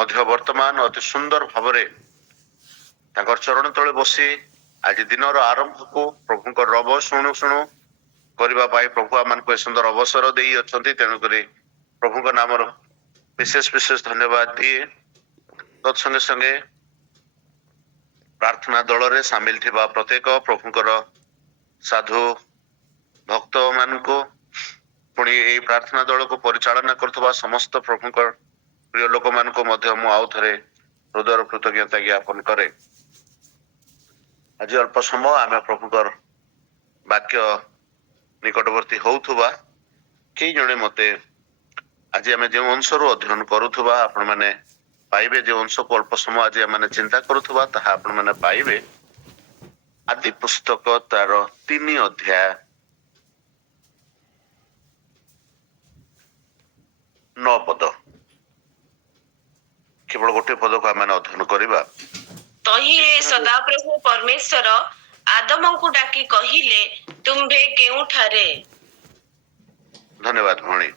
ମଧ୍ୟ ବର୍ତ୍ତମାନ ଅତି ସୁନ୍ଦର ଭାବରେ ତାଙ୍କର ଚରଣ ତଳେ ବସି ଆଜି ଦିନର ଆରମ୍ଭକୁ ପ୍ରଭୁଙ୍କ ରବ ଶୁଣୁ ଶୁଣୁ କରିବା ପାଇଁ ପ୍ରଭୁ ଆମମାନଙ୍କୁ ଏ ସୁନ୍ଦର ଅବସର ଦେଇ ଅଛନ୍ତି। ତେଣୁକରି ପ୍ରଭୁଙ୍କ ନାମର ବିଶେଷ ବିଶେଷ ଧନ୍ୟବାଦ ଦିଏ। ତତ୍ସଙ୍ଗେ ସଙ୍ଗେ ପ୍ରାର୍ଥନା ଦଳରେ ସାମିଲ ଥିବା ପ୍ରତ୍ୟେକ ପ୍ରଭୁଙ୍କର ସାଧୁ ଭକ୍ତ ମାନଙ୍କୁ, ପୁଣି ଏହି ପ୍ରାର୍ଥନା ଦଳକୁ ପରିଚାଳନା କରୁଥିବା ସମସ୍ତ ପ୍ରଭୁଙ୍କ ପ୍ରିୟ ଲୋକମାନଙ୍କୁ ମଧ୍ୟ ମୁଁ ଆଉ ଥରେ ହୃଦୟର କୃତଜ୍ଞତା ଜ୍ଞାପନ କରେ। ଆଜି ଅଳ୍ପ ସମୟ ଆମେ ପ୍ରଭୁଙ୍କର ବାକ୍ୟ ନିକଟବର୍ତ୍ତୀ ହଉଥିବା କେହି ଜଣେ ମତେ ଆଜି ଆମେ ଯେଉଁ ଅଂଶରୁ ଅଧ୍ୟୟନ କରୁଥିବା ଆପଣମାନେ ପାଇବେ, ଯେଉଁ ଅଂଶକୁ ଅଳ୍ପ ସମୟ ଆଜି ଆମେ ଚିନ୍ତା କରୁଥିବା ତାହା ଆପଣମାନେ ପାଇବେ ଆଦି ପୁସ୍ତକ ତାର 3 ଅଧ୍ୟାୟ 9 ପଦ। କେବଳ ଗୋଟେ ପଦକୁ ଆମେ ଅଧ୍ୟୟନ କରିବା। ତହିଁରେ ସଦାପ୍ରଭୁ ପରମେଶ୍ୱର ଆଦମଙ୍କୁ ଡାକି କହିଲେ, ତୁମ୍ଭେ କେଉଁଠାରେ? ଧନ୍ୟବାଦ ଭଉଣୀ।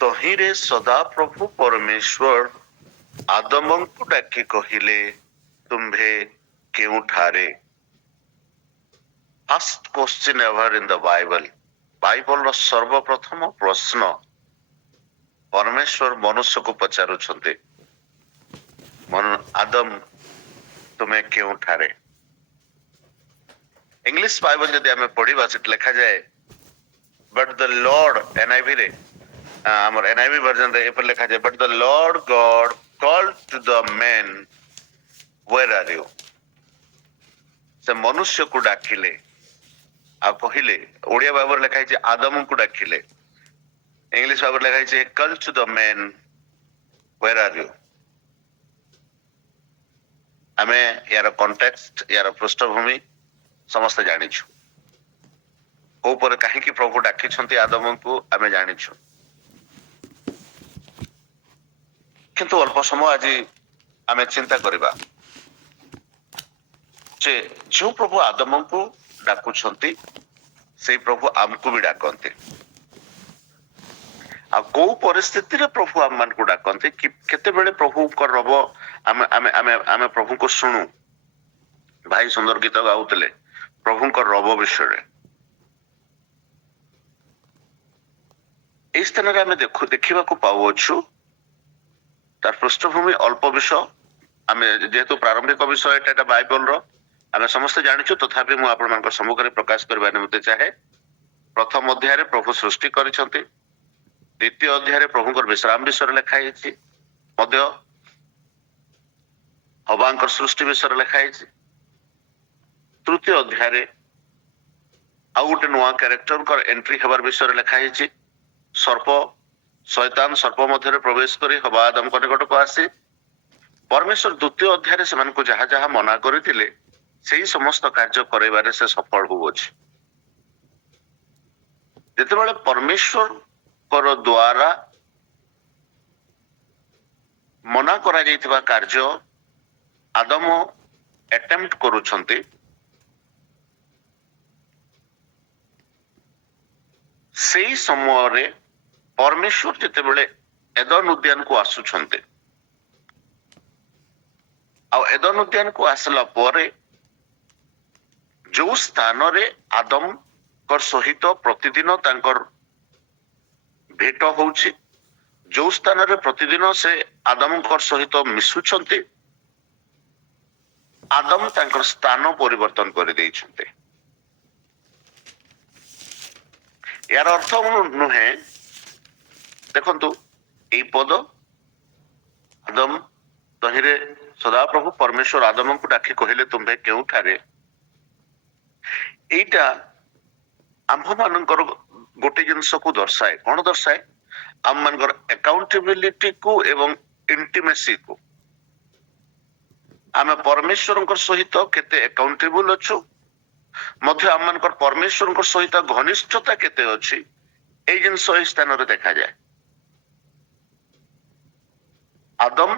ତହିଁରେ ସଦାପ୍ରଭୁ ପରମେଶ୍ୱର ଆଦମଙ୍କୁ ଡାକି କହିଲେ, ତୁମ୍ଭେ କେଉଁଠାରେ? First question ever in the Bible. ବାଇବଲର ସର୍ବପ୍ରଥମ ପ୍ରଶ୍ନ ପରମେଶ୍ୱର ମନୁଷ୍ୟକୁ ପଚାରୁଛନ୍ତି, ଆଦମ ତୁମେ କେଉଁଠାରେ? ଇଂଲିଶ ବାଇବଲ ଯଦି ଆମେ ପଢିବା ସେଠି ଲେଖାଯାଏ, ବଟ୍ ଦ ଲର୍ଡ, NIV ରେ ଆମର NIV ଭର୍ଜନ ରେ ଏପରି ଲେଖାଯାଏ, but the Lord Garh called to the main, where are you? ସେ ମନୁଷ୍ୟକୁ ଡାକିଲେ ଆଉ କହିଲେ। ଓଡିଆ ବାଇବଲ ଲେଖା ହେଇଛି ଆଦମଙ୍କୁ ଡାକିଲେ। ଇଂଲିଶ ବାଇବଲ ଲେଖା ହେଇଛି call to the main, where are you? ଆମେ ୟାର କଣ୍ଟେକ୍ସଟ, ୟାର ପୃଷ୍ଠଭୂମି ସମସ୍ତେ ଜାଣିଛୁ। କୋଉ ପରେ କାହିଁକି ପ୍ରଭୁ ଡାକିଛନ୍ତି ଆଦମଙ୍କୁ ଆମେ ଜାଣିଛୁ। କିନ୍ତୁ ଅଳ୍ପ ସମୟ ଆଜି ଆମେ ଚିନ୍ତା କରିବା ଯେ ଯୋଉ ପ୍ରଭୁ ଆଦମଙ୍କୁ ଡାକୁଛନ୍ତି ସେଇ ପ୍ରଭୁ ଆମକୁ ବି ଡାକନ୍ତି। ଆଉ କୋଉ ପରିସ୍ଥିତିରେ ପ୍ରଭୁ ଆମମାନଙ୍କୁ ଡାକନ୍ତି, କେତେବେଳେ ପ୍ରଭୁଙ୍କର ରବ ଆମେ ଆମେ ଆମେ ଆମେ ପ୍ରଭୁଙ୍କୁ ଶୁଣୁ। ଭାଇ ସୁନ୍ଦର ଗୀତ ଗାଉଥିଲେ ପ୍ରଭୁଙ୍କ ରବ ବିଷୟରେ। ଏଇ ସ୍ଥାନରେ ଆମେ ଦେଖିବାକୁ ପାଉଅଛୁ ତାର ପୃଷ୍ଠଭୂମି ଅଳ୍ପ ବିଷୟ। ଆମେ ଯେହେତୁ ପ୍ରାରମ୍ଭିକ ବିଷୟ ଏଟା ବାଇବଲର ଆମେ ସମସ୍ତେ ଜାଣିଛୁ, ତଥାପି ମୁଁ ଆପଣମାନଙ୍କ ସମ୍ମୁଖରେ ପ୍ରକାଶ କରିବା ନିମନ୍ତେ ଚାହେଁ। ପ୍ରଥମ ଅଧ୍ୟାୟରେ ପ୍ରଭୁ ସୃଷ୍ଟି କରିଛନ୍ତି। ଦ୍ୱିତୀୟ ଅଧ୍ୟାୟରେ ପ୍ରଭୁଙ୍କର ବିଶ୍ରାମ ବିଷୟରେ ଲେଖା ହେଇଛି। ମଧ୍ୟ ହବାଙ୍କର ସୃଷ୍ଟି ବିଷୟରେ ଲେଖା ହେଇଛି। ତୃତୀୟ ଅଧ୍ୟାୟରେ ଆଉ ଗୋଟେ ନୂଆ କ୍ୟାରେକ୍ଟରଙ୍କର ଏଣ୍ଟ୍ରି ହେବାର ବିଷୟରେ ଲେଖା ହେଇଛି। ସର୍ପ, ଶୈତାନ ସର୍ପ ମଧ୍ୟରେ ପ୍ରବେଶ କରି ହବା ଆଦମଙ୍କ ନିକଟକୁ ଆସି ପରମେଶ୍ୱର ଦ୍ୱିତୀୟ ଅଧ୍ୟାୟରେ ସେମାନଙ୍କୁ ଯାହା ଯାହା ମନା କରିଥିଲେ ସେଇ ସମସ୍ତ କାର୍ଯ୍ୟ କରାଇବାରେ ସେ ସଫଳ ହଉଅଛି। ଯେତେବେଳେ ପରମେଶ୍ୱରଙ୍କର ଦ୍ୱାରା ମନା କରାଯାଇଥିବା କାର୍ଯ୍ୟ ଆଦମ ଆଟେମ୍ପ୍ଟ କରୁଛନ୍ତି, ସେଇ ସମୟରେ ପରମେଶ୍ୱର ଯେତେବେଳେ ଏଦନ ଉଦ୍ୟାନକୁ ଆସୁଛନ୍ତି, ଆଉ ଏଦନ ଉଦ୍ୟାନକୁ ଆସିଲା ପରେ ଯୋଉ ସ୍ଥାନରେ ଆଦମଙ୍କ ସହିତ ପ୍ରତିଦିନ ତାଙ୍କର ଭେଟ ହଉଛି, ଯୋଉ ସ୍ଥାନରେ ପ୍ରତିଦିନ ସେ ଆଦମଙ୍କ ସହିତ ମିଶୁଛନ୍ତି, ଆଦମ ତାଙ୍କର ସ୍ଥାନ ପରିବର୍ତ୍ତନ କରିଦେଇଛନ୍ତି। ଏହାର ଅର୍ଥ ନୁହେଁ, ଦେଖନ୍ତୁ ଏଇ ପଦ ଆଦମ ତହିଁରେ ସଦାପ୍ରଭୁ ପରମେଶ୍ୱର ଆଦମଙ୍କୁ ଡାକି କହିଲେ ତୁମ୍ଭେ କେଉଁଠାରେ, ଏଇଟା ଆମ୍ଭମାନଙ୍କର ଗୋଟେ ଜିନିଷକୁ ଦର୍ଶାଏ। କଣ ଦର୍ଶାଏ? ଆମମାନଙ୍କର ଆକାଉଣ୍ଟେବିଲିଟିକୁ ଏବଂ ଇଣ୍ଟିମେସିକୁ। ଆମେ ପରମେଶ୍ୱରଙ୍କ ସହିତ କେତେ ଆକାଉଣ୍ଟେବୁଲ ଅଛୁ, ମଧ୍ୟ ଆମମାନଙ୍କର ପରମେଶ୍ୱରଙ୍କ ସହିତ ଘନିଷ୍ଠତା କେତେ ଅଛି, ଏଇ ଜିନିଷ ଏଇ ସ୍ଥାନରେ ଦେଖାଯାଏ। ଆଦମ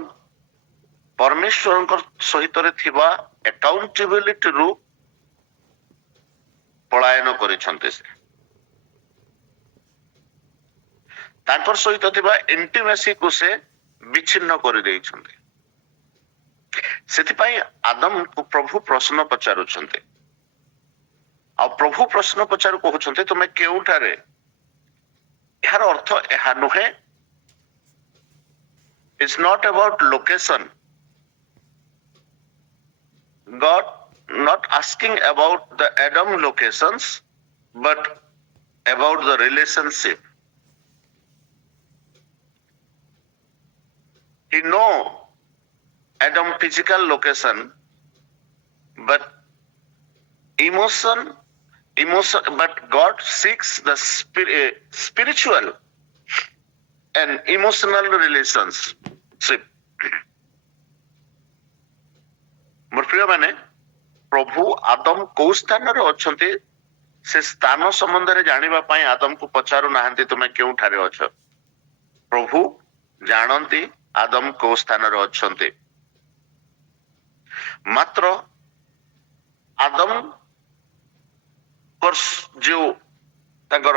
ପରମେଶ୍ୱରଙ୍କ ସହିତ ଥିବା ଆକାଉଣ୍ଟେବିଲିଟିରୁ ପଳାୟନ କରିଛନ୍ତି। ସେ ତାଙ୍କର ସହିତ ଥିବା ଇଣ୍ଟିମେସିକୁ ସେ ବିଚ୍ଛିନ୍ନ କରିଦେଇଛନ୍ତି। ସେଥିପାଇଁ ଆଦମକୁ ପ୍ରଭୁ ପ୍ରଶ୍ନ ପଚାରୁଛନ୍ତି, ଆଉ ପ୍ରଭୁ ପ୍ରଶ୍ନ ପଚାରୁ କହୁଛନ୍ତି ତୁମେ କେଉଁଠାରେ। ଏହାର ଅର୍ଥ ଏହା ନୁହେଁ, it's not about location. God not asking about the Adam locations, but about the relationship. He know Adam physical location, but emotion, but God seeks the spiritual and emotional relationship. ମୋର ପ୍ରିୟ ମାନେ, ପ୍ରଭୁ ଆଦମ କୋଉ ସ୍ଥାନରେ ଅଛନ୍ତି ସେ ସ୍ଥାନ ସମ୍ବନ୍ଧରେ ଜାଣିବା ପାଇଁ ଆଦମକୁ ପଚାରୁ ନାହାନ୍ତି ତୁମେ କେଉଁଠାରେ ଅଛ। ପ୍ରଭୁ ଜାଣନ୍ତି ଆଦମ କୋଉ ସ୍ଥାନରେ ଅଛନ୍ତି। ମାତ୍ର ଆଦମ ଯୋଉ ତାଙ୍କର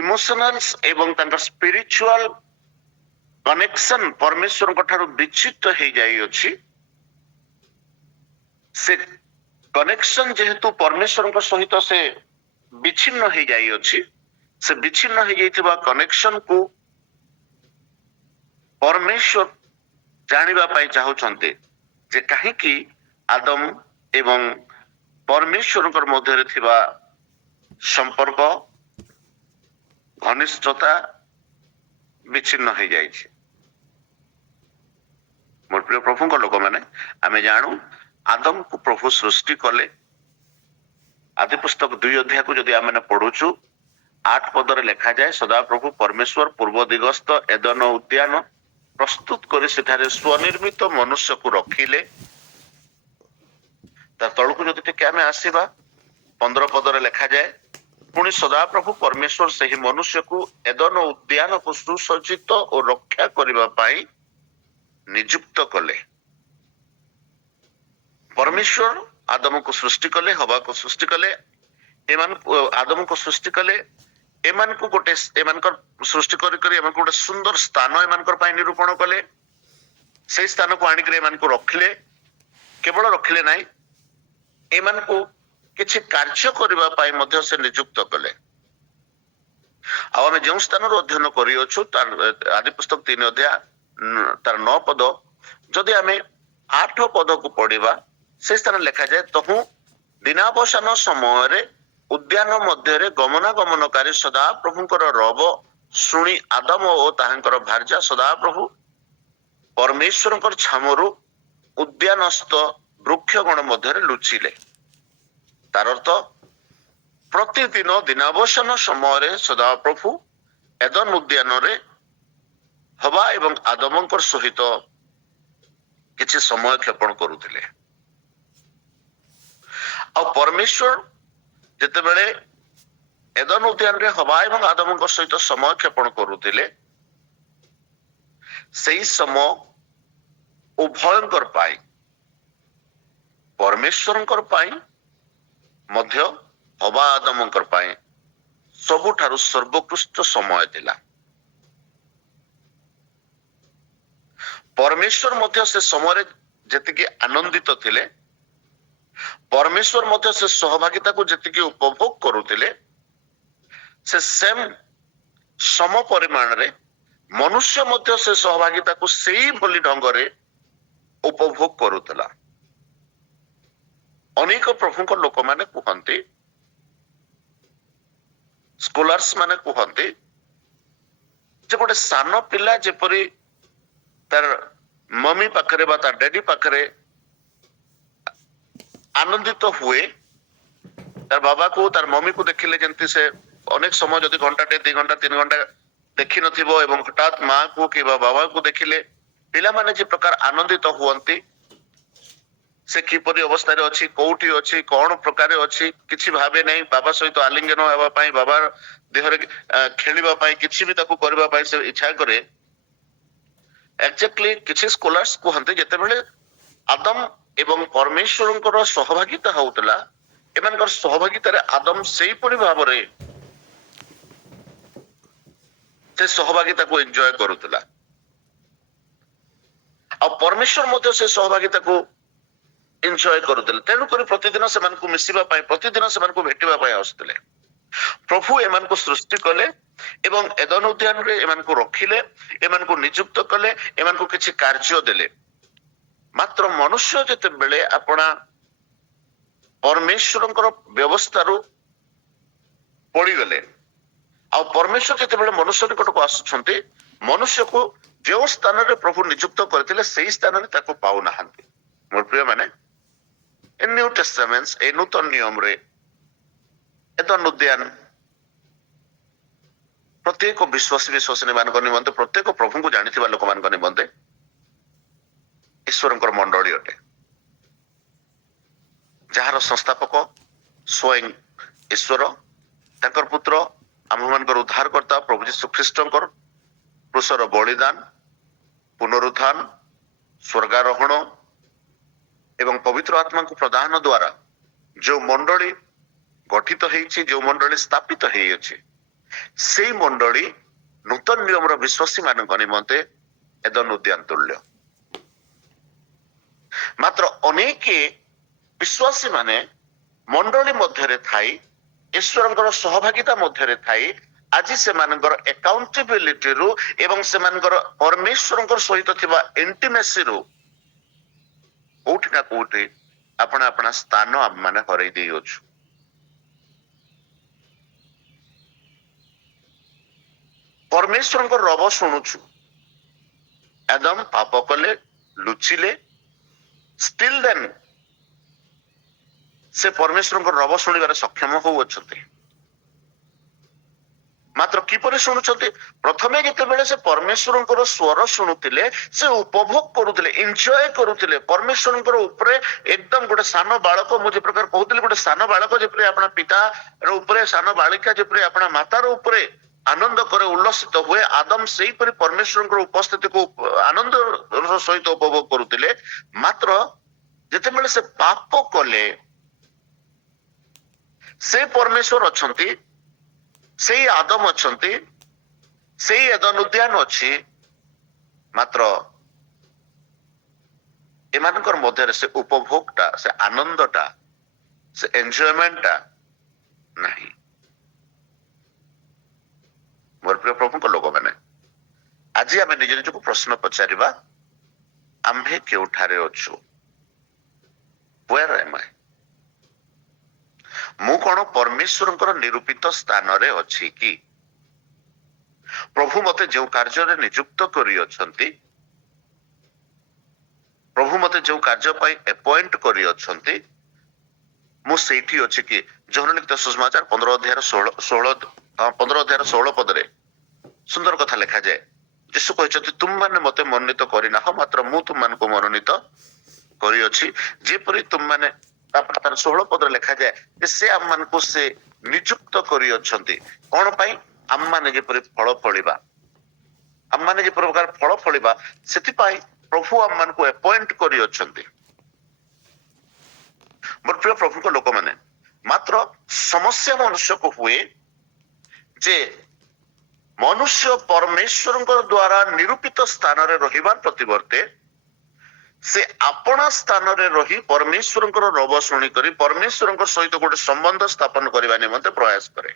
ଇମୋସନାଲ ଏବଂ ତାଙ୍କର ସ୍ପିରିଚୁଆଲ କନେକ୍ସନ ପରମେଶ୍ୱରଙ୍କ ଠାରୁ ବିଚ୍ଛିନ୍ନ ହେଇଯାଇଅଛି। ସେ କନେକ୍ସନ ଯେହେତୁ ପରମେଶ୍ୱରଙ୍କ ସହିତ ସେ ବିଚ୍ଛିନ୍ନ ହେଇଯାଇଅଛି, ସେ ବିଚ୍ଛିନ୍ନ ହେଇଯାଇଥିବା କନେକ୍ସନକୁ ପରମେଶ୍ୱର ଜାଣିବା ପାଇଁ ଚାହୁଁଛନ୍ତି ଯେ କାହିଁକି ଆଦମ ଏବଂ ପରମେଶ୍ୱରଙ୍କ ମଧ୍ୟରେ ଥିବା ସମ୍ପର୍କ ଘନିଷ୍ଠତା ବିଚ୍ଛିନ୍ନ ହେଇଯାଇଛି। ମୋର ପ୍ରିୟ ପ୍ରଭୁଙ୍କ ଲୋକମାନେ, ଆମେ ଜାଣୁ ଆଦମକୁ ପ୍ରଭୁ ସୃଷ୍ଟି କଲେ। ଆଦି ପୁସ୍ତକ 2 ଅଧ୍ୟାୟକୁ ଯଦି ଆମେ ପଢୁଛୁ, 8 ପଦରେ ଲେଖାଯାଏ, ସଦାପ୍ରଭୁ ପରମେଶ୍ୱର ପୂର୍ବ ଦିଗସ୍ଥ ଏଦନ ଉଦ୍ୟାନ ପ୍ରସ୍ତୁତ କରି ସେଠାରେ ସ୍ୱନିର୍ମିତ ମନୁଷ୍ୟକୁ ରଖିଲେ। ତା ତଳକୁ ଯଦି ଟିକେ ଆମେ ଆସିବା, 15 ପଦରେ ଲେଖାଯାଏ, ପୁଣି ସଦାପ୍ରଭୁ ପରମେଶ୍ୱର ସେହି ମନୁଷ୍ୟକୁ ଏଦନ ଉଦ୍ୟାନକୁ ସୁସଜ୍ଜିତ ଓ ରକ୍ଷା କରିବା ପାଇଁ ନିଯୁକ୍ତ କଲେ। ପରମେଶ୍ୱର ଆଦମକୁ ସୃଷ୍ଟି କଲେ, ହବାକୁ ସୃଷ୍ଟି କଲେ, ଏମାନଙ୍କୁ ଆଦମକୁ ସୃଷ୍ଟି କଲେ, ଏମାନଙ୍କୁ ଏମାନଙ୍କର ସୃଷ୍ଟି କରି ଏମାନଙ୍କୁ ଗୋଟେ ସୁନ୍ଦର ସ୍ଥାନ ଏମାନଙ୍କର ପାଇଁ ନିରୂପଣ କଲେ। ସେଇ ସ୍ଥାନକୁ ଆଣିକରି ଏମାନଙ୍କୁ ରଖିଲେ। କେବଳ ରଖିଲେ ନାହିଁ, ଏମାନଙ୍କୁ କିଛି କାର୍ଯ୍ୟ କରିବା ପାଇଁ ମଧ୍ୟ ସେ ନିଯୁକ୍ତ କଲେ। ଆଉ ଆମେ ଯେଉଁ ସ୍ଥାନରୁ ଅଧ୍ୟୟନ କରିଅଛୁ ତାର ଆଦି ପୁସ୍ତକ 3 ଅଧ୍ୟାୟ ତାର 9 ପଦ, ଯଦି ଆମେ 8 ପଦକୁ ପଢିବା, ସେ ସ୍ଥାନରେ ଲେଖାଯାଏ, ତହୁ ଦିନାବସାନ ସମୟରେ ଉଦ୍ୟାନ ମଧ୍ୟରେ ଗମନାଗମନକାରୀ ସଦାପ୍ରଭୁଙ୍କର ରବ ଶୁଣି ଆଦମ ଓ ତାହାଙ୍କର ଭାର୍ଯ୍ୟା ସଦାପ୍ରଭୁ ପରମେଶ୍ୱରଙ୍କର ଛାମରୁ ଉଦ୍ୟାନସ୍ଥ ବୃକ୍ଷଗଣ ମଧ୍ୟରେ ଲୁଚିଲେ। ତାର ଅର୍ଥ, ପ୍ରତିଦିନ ଦିନାବସାନ ସମୟରେ ସଦାପ୍ରଭୁ ଏଦନ ଉଦ୍ୟାନରେ ହବା ଏବଂ ଆଦମଙ୍କର ସହିତ କିଛି ସମୟ କ୍ଷେପଣ କରୁଥିଲେ। ଆଉ ପରମେଶ୍ୱର ଯେତେବେଳେ ଏଦନ ଉଦ୍ୟାନରେ ହବା ଏବଂ ଆଦମଙ୍କ ସହିତ ସମୟ କ୍ଷେପଣ କରୁଥିଲେ, ସେଇ ସମୟ ଉଭୟଙ୍କର ପାଇଁ, ପରମେଶ୍ୱରଙ୍କର ପାଇଁ ମଧ୍ୟ ହବା ଆଦମଙ୍କର ପାଇଁ ସବୁଠାରୁ ସର୍ବୋତ୍କୃଷ୍ଟ ସମୟ ଥିଲା। ପରମେଶ୍ୱର ମଧ୍ୟ ସେ ସମୟରେ ଯେତିକି ଆନନ୍ଦିତ ଥିଲେ, ପରମେଶ୍ୱର ମଧ୍ୟ ସେ ସହଭାଗିତାକୁ ଯେତିକି ଉପଭୋଗ କରୁଥିଲେ, ସେ ସମ ପରିମାଣରେ ମନୁଷ୍ୟ ମଧ୍ୟ ସେ ସହଭାଗିତାକୁ ସେଇଭଳି ଢଙ୍ଗରେ ଉପଭୋଗ କରୁଥିଲା। ଅନେକ ପ୍ରଭୁଙ୍କ ଲୋକମାନେ କୁହନ୍ତି, ସ୍କଲାର୍ସ ମାନେ କୁହନ୍ତି ଯେ ଗୋଟେ ସାନ ପିଲା ଯେପରି ତାର ମମି ପାଖରେ ବା ତାର ଡାଡି ପାଖରେ ଆନନ୍ଦିତ ହୁଏ, ତାର ବାବାକୁ ତାର ମମିକୁ ଦେଖିଲେ ଯେମିତି ସେ ଅନେକ ସମୟ ଯଦି ଘଣ୍ଟାଟେ 2 ଘଣ୍ଟା 3 ଘଣ୍ଟା ଦେଖିନଥିବ ଏବଂ ହଠାତ୍ ମାକୁ କିମ୍ବା ବାବାଙ୍କୁ ଦେଖିଲେ ପିଲାମାନେ ଯେ ପ୍ରକାର ଆନନ୍ଦିତ ହୁଅନ୍ତି, ସେ କିପରି ଅବସ୍ଥାରେ ଅଛି, କୋଉଠି ଅଛି, କଣ ପ୍ରକାରେ ଅଛି କିଛି ଭାବେ ନାହିଁ, ବାବା ସହିତ ଆଲିଙ୍ଗନ ହେବା ପାଇଁ, ବାବା ଦେହରେ ଖେଳିବା ପାଇଁ, କିଛି ବି ତାକୁ କରିବା ପାଇଁ ସେ ଇଚ୍ଛା କରେ। ଏକ୍ଜାକ୍ଟଲି କିଛି ସ୍କଲାର୍ସ କୁହନ୍ତି ଯେତେବେଳେ ଆଦମ ଏବଂ ପରମେଶ୍ୱରଙ୍କର ସହଭାଗିତା ହଉଥିଲା, ଏମାନଙ୍କର ସହଭାଗିତାରେ ଆଦମ ସେଇପରି ଭାବରେ ସେ ସହଭାଗିତାକୁ ଏନ୍ଜୟ କରୁଥିଲା। परमेश्वर मध्य से सहभागिता को एंजॉय करुले तेणु कर प्रतिदिन से मिसिबा प्रतिदिन से भेटिबा आसुले प्रभु एमान को सृष्टि कले एवं एदन उद्यान रे एमान को रखिले एमान को नियुक्त कले एमान को किछि कार्य देले मात्र मनुष्य जेते बेले अपना परमेश्वरंकर व्यवस्था रु पड़ी गले आ परमेश्वर जेते बेले मनुष्य निकट को आसुछंती मनुष्य को जो स्थान रे प्रभु नियुक्त करथिले सेही स्थान रे ताको पाउ नाहंती मोर प्रिय माने इन न्यू टेस्टामेंट्स ए नूतन नियम रे एदन उद्यान प्रत्येक विश्वासी विश्वासिनी मान निमंते प्रत्येक प्रभु को जानिथिबा लोक मान निमंते ईश्वरंकर मंडली अटे जार संस्थापक स्वयं ईश्वर तांकर पुत्र आममानकर उद्धारकर्ता प्रभु यीशु ख्रीष्टंकर क्रूसर बलिदान पुनरुत्थान स्वर्गारोहण एवं पवित्र आत्मा को प्रदान द्वारा जो मंडली गठित होईछि जो मंडली स्थापित होईछि सेई मंडली नूतन नियम विश्वासी मान निमंते एदन उद्यान तुल्य मात्र अनेक विश्वासी माने मंडली मध्यरे थाई ईश्वरंकर सहभागिता मध्यरे थाई आज से मानकर अकाउंटेबिलिटी रु एवं से मानकर परमेश्वरंकर सहित थिबा इंटिमेसी रु कोठी ना कोठी अपना अपना स्थान आम माने हरई देई अछु परमेश्वरंकर रब शुणुछु आदम पाप कले लुचिले स्टिल देन से परमेश्वर रब शुणिबार सक्षम होउछंती मात्र किपरि शुणुछंती प्रथमे जेतेबेले से परमेश्वरंकर स्वर शुणुतिले से उपभोग करुतिले एन्जॉय करुतिले परमेश्वरंकर ऊपर एकदम गोटे सान बालक मु जे प्रकार कहउतिले गोटे सान बालक जेपरि अपना पिता रो ऊपर सान बालिका जेपरि अपना माता रो ऊपर आनंद करे उल्लसित हुए आदम सेही परि परमेश्वरंकर उपस्थिति को आनंद सहित उपभोग करुतिले मात्र जेतेबेले से पाप कले से परमेश्वर अछंती से आदम अछंती से एदन उद्यान अछि मात्र एमानकर मध्य से उपभोगटा से आनंदटा से एंजॉयमेंटटा नहीं मोर प्रिय प्रभु को लोक माने आज आम निज निज को प्रश्न पचारिबा आम्भे केउठारे अछु वेयर एम आई मु कौन परमेश्वरंकर निरूपित स्थान रे अछि कि प्रभु मते जो कार्य रे नियुक्त करी अछंती प्रभु मते जो कार्य पाई अपॉइंट करी अछंती मु सेठी अछि कि जहन लिखित सुसमाचार 15 अध्याय 16 पद रे सुंदर कथा लिखा जाए यीशु कहछथि तुम माने मते मनोनीत करी ना मात्र मु तुम मान को मनोनीत करी अछि जेपरि तुम माने तापर 16 पद लिखा जाए से आम मान को से नियुक्त करी अछंती कोन पई आम माने जेपरि फल फलिबा आम माने जे प्रकार फल फलिबा सेति पई प्रभु आम मान को अपॉइंट करी अछंती मोर प्रिय प्रभु को लोक माने मात्र समस्या मनुष्य को हुए जे मनुष्य परमेश्वर द्वारा निरूपित स्थान रे रहिबार प्रतिवर्ते से अपना स्थान रे रही परमेश्वर रब शुणी करी परमेश्वर सहित गोटे संबंध स्थापन करने निमंते प्रयास करे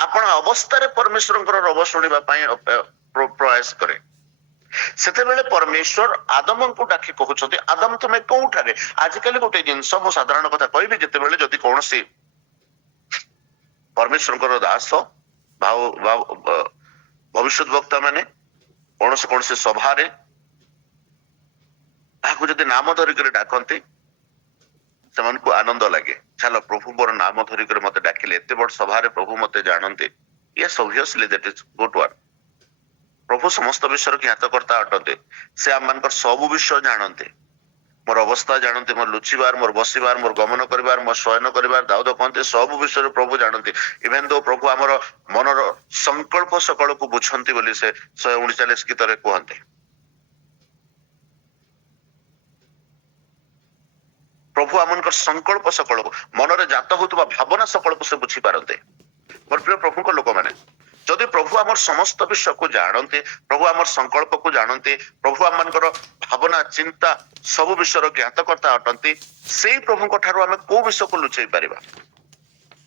अपना अवस्था रे परमेश्वर रब शुणा प्रयास करे सेते बेले परमेश्वर आदम को डाकी कहउछथि आदम तुमे कोउठारे आजिकल गोटे जिंस मु साधारण कथा कहबी जेते बेले जदि कोनोसी परमेश्वर दास भविष्य वक्ता माने कोनोसी सभा रे जदि नाम धरिक डाकती से आनंद लगे चलो प्रभु मोर नाम धरिक मत डाकिले एते बड़ सभा रे प्रभु मते जानते yes obviously that is good one प्रभु समस्त विषय ज्ञातकर्ता अटते से आम मान सब विषय जानते मोर अवस्था जानते मोर लुचिबार मोर बसिबार मोर गमन करिबार मोर शयन करिबार दाऊद कहते सब विषय प्रभु जानते इवेन दो प्रभु आमर मनर संकल्प सकल को बुझंती बोली से 139 गीतरे कहते प्रभु आमनकर संकल्प सकल मनरे जात होतबा भावना सकल से बुझी पारते मोर प्रिय प्रभु को लोक माने जदि प्रभु आमर समस्त विषय को जानते, प्रभु आमर संकल्प को जानते, प्रभु आमर भावना चिंता सब विषय ज्ञातकर्ता अटंती, से प्रभु को ठारो आमे को विषय को लुचई परिबा,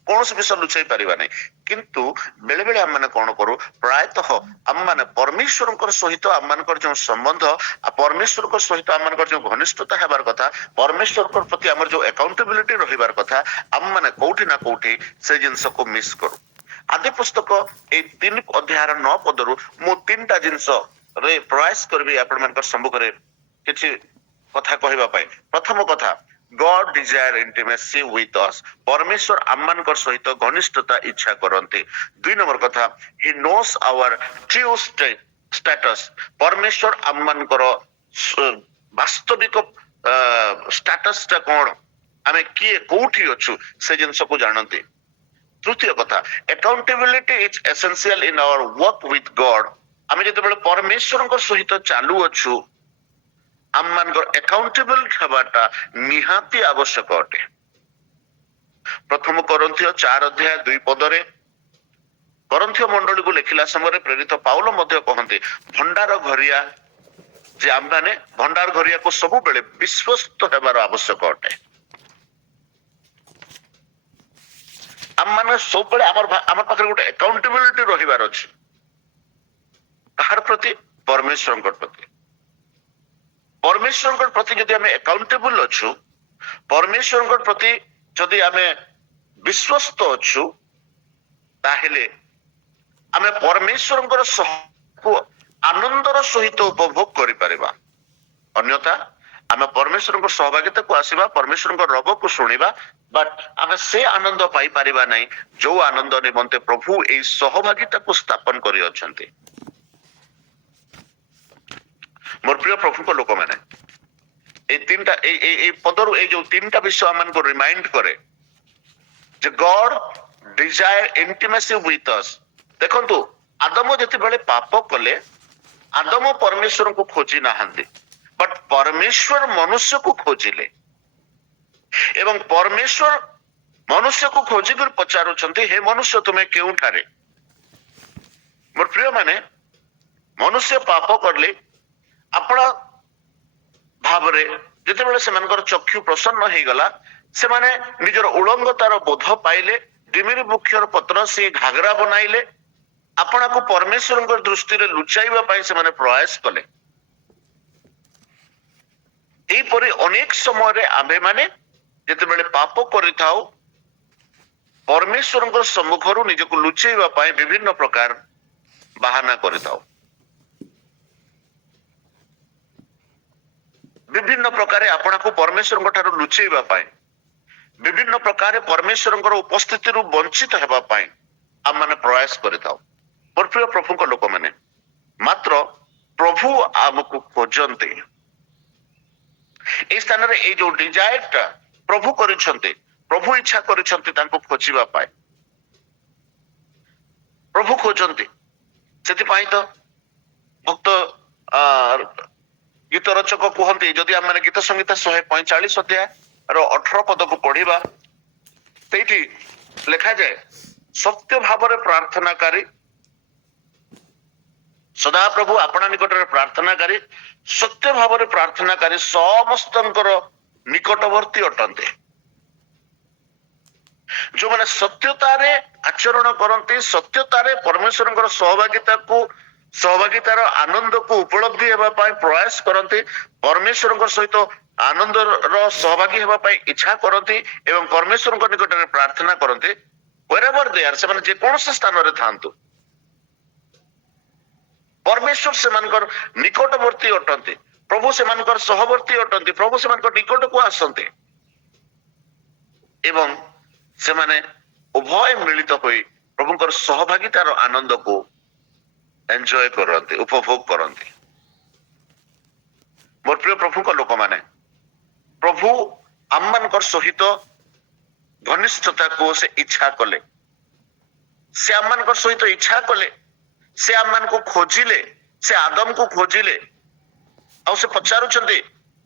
कौन विषय लुचई पारिबा नहीं। किंतु बेले बेले आम माने कौन करू, प्रायतः आम माने परमेश्वर सहित आम मानकर जो संबंध, परमेश्वर सहित आम मानकर जो घनिष्ठता हेबार कथा, परमेश्वर प्रति आमर जो अकाउंटेबिलिटी रहिबार कथा, आम माने कोठी ना कोठी से जिंस को मिस करू। आदि पुस्तक ए 3 अध्याय 9 पदरु मु 3टा जिंस रे प्रयास करबी आपण मानकर सम्मुख रे किछि कथा कहबा पाए। प्रथम कथा, God desire intimacy with us, परमेश्वर आममानकर सहित घनिष्ठता इच्छा करते। 2 नंबर कथा, he knows our true status, परमेश्वर आममानकर वास्तविक स्टेटस टा कोन, आमे किए कोठी अछु से जिंस को जानते। तृतीय कथा, accountability is essential in our work with God, आमे जेतेबेले परमेश्वर को सहित चालू अछु आम मानकर अकाउंटेबल हेबाटा निहाती आवश्यक अटे। प्रथम कोरिन्थियो 4 अध्याय 2 पदरे कोरिन्थियो मंडली को लिखिला समय प्रेरित पाउल मध्य कहते, भंडार घरिया जे आम माने भंडार घरिया को सब बेले विश्वस्त हेबार आवश्यक अटे। आम माने सब बेले हमर पाखरे गोटे अकाउंटेबिलिटी रहिबार अछि, कहार प्रति, परमेश्वर प्रति। परमेश्वर प्रति जदि आमे अकाउंटेबल अछु, परमेश्वर प्रति जदि आमे विश्वस्त अछु, ताहेले आमे परमेश्वर को आनंदर सहित उपभोग करि परिबा। अन्यथा आमे परमेश्वर को सहभागिता को आसीबा, परमेश्वर को रब को सुनिबा, बट आमे से आनंद पाई परिबा नहीं जो आनंद निमंते प्रभु एई सहभागिता को स्थापन करि अछंती। मोर प्रिय प्रभु को लोक माने ए 3टा ए पदरु ए जो 3टा विषय आमन को रिमाइंड करे जे God desire intimacy with us. देखंतु आदम जति बेले पाप कले, आदम परमेश्वर को खोजी नाहंती, बट परमेश्वर मनुष्य को खोजिले एवं परमेश्वर मनुष्य को खोजी कर पचारुछंती, हे मनुष्य तुमे केउ ठारे। मोर प्रिय माने मनुष्य पाप करले आपण भावरे जेतेबेले सेमानकर चक्षु प्रसन्न हे गला, से माने निजर उलंगतार बोध पाइले, डिमिरी वृक्षर पत्र से घागरा बनाइले, आपना को परमेश्वर दृष्टि रे लुचाइबा पाई से माने प्रयास कले। एई परि अनेक समय रे आबे माने जेतेबेले पाप करिथाउ, परमेश्वर सम्मुखरु निजको लुचाइबा पाई विभिन्न प्रकार बहाना करिथाउ, विभिन्न प्रकार आपना को परमेश्वर ठारू लुचेबा पाए, विभिन्न प्रकार परमेश्वर उपस्थिति रु वंचित हेबा पाए आम माने प्रयास करिताउ। मोर प्रिय प्रभु को लोक माने मात्र प्रभु आमको खोजन्ते। ए स्थान रे ए जो डिजायर टा प्रभु करिसंते, प्रभु इच्छा करिसंते तांको खोजिबा पाए, प्रभु खोजन्ते। सेति पाई तो भक्त गीत रचक कहते, जदि आम गीत संगीत 145 अध्याय 18 पद को पढ़िबा, तेठी लिखा जाए, सत्य भावरे प्रार्थनाकारी, सदा प्रभु अपना निकटरे प्रार्थनाकारी, सत्य भावरे प्रार्थनाकारी समस्तंकर निकटवर्ती अटंते। जो माने सत्यतारे आचरण करते, सत्यतारे परमेश्वर सहभागितार आनंद को उपलब्धि हेबा पाई प्रयास करते, परमेश्वर सहित आनंद सहभागी हेबा पाई इच्छा करते एवं परमेश्वर निकट में प्रार्थना करते। व्हेरेवर दे आर, से माने जे कोनसे स्थान रे थांतु, परमेश्वर से मानकर निकटवर्ती अटंते, प्रभु से मानकर सहवर्ती अटंते, प्रभु से मानकर निकट को आसंते एवं से माने उभय मिलित होई प्रभुकर सहभागितार आनंद को एंजॉय करते, उपभोग करते। मोर प्रिय प्रभु को लोक माने प्रभु आममानकर सहित घनिष्ठता को से इच्छा कले, से आममानकर सहित इच्छा कले, से आममान को खोजिले, से आदम को खोजिले, आ से पचारुचंती,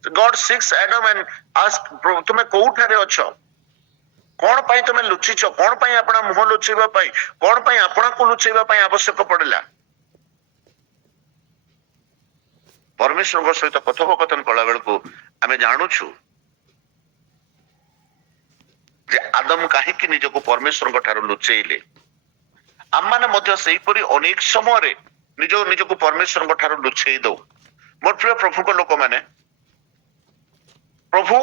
God seeks Adam and ask, तुमे कोठारे अछ, कौन पाई तुम लुचिच, कौन पाई अपना मुह लुचेबा पाई, कौन पाई अपना को लुचेबा पाई आवश्यक पड़ला? परमेश्वर सहित कथोपकथन कला बेल को आमे जानूछु जे आदम कहीं निजको परमेश्वर ठारू लुचेइले। आम माने मध्य सेहीपरि अनेक समय रे निजको परमेश्वर ठारू लुचेई दो। मोर प्रिय प्रभु को लोक माने प्रभु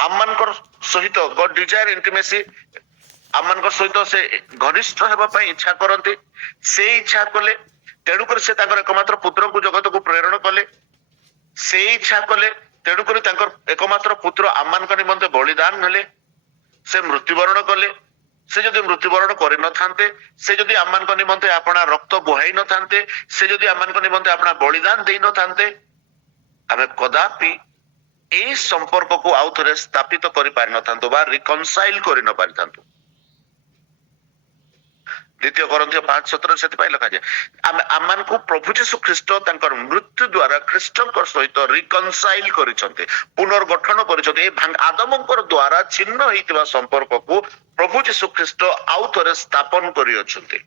आममानकर सहित गॉड डिजायर इंटिमेसी आममानकर सहित से घनिष्ठ हेबा पई इच्छा करंती। से इच्छा कले तेणु कर से ताकर एकमात्र पुत्र को जगत को प्रेरण कले। से इच्छा कले तेणु कर ताकर एकमात्र पुत्र आममानक निमंते बलिदान हेले। से मृत्युवरण कले। से जदि मृत्युवरण करि न थांते, से जदि आममानक निमंते अपना रक्त बोहाई न थांते, से जदि आममानक निमंते अपना बलिदान देई न थांते, आमे कदापि ए संपर्क को आउ थरे स्थापित करि पारि न थांतो बा रिकनसाइल करि न पारि थांतो। द्वितीय कोरिन्थियो 5:17 से लिखा जाए आमान को प्रभु यीशु ख्रीष्ट तांकर मृत्यु द्वारा ख्रीष्टकर सहित रिकनसाइल करिसंते, पुनर्गठन करिसंते। ए आदमकर द्वारा छिन्न होइतिबा संपर्क को प्रभु यीशु ख्रीष्ट आउ थरे स्थापन करियछंते।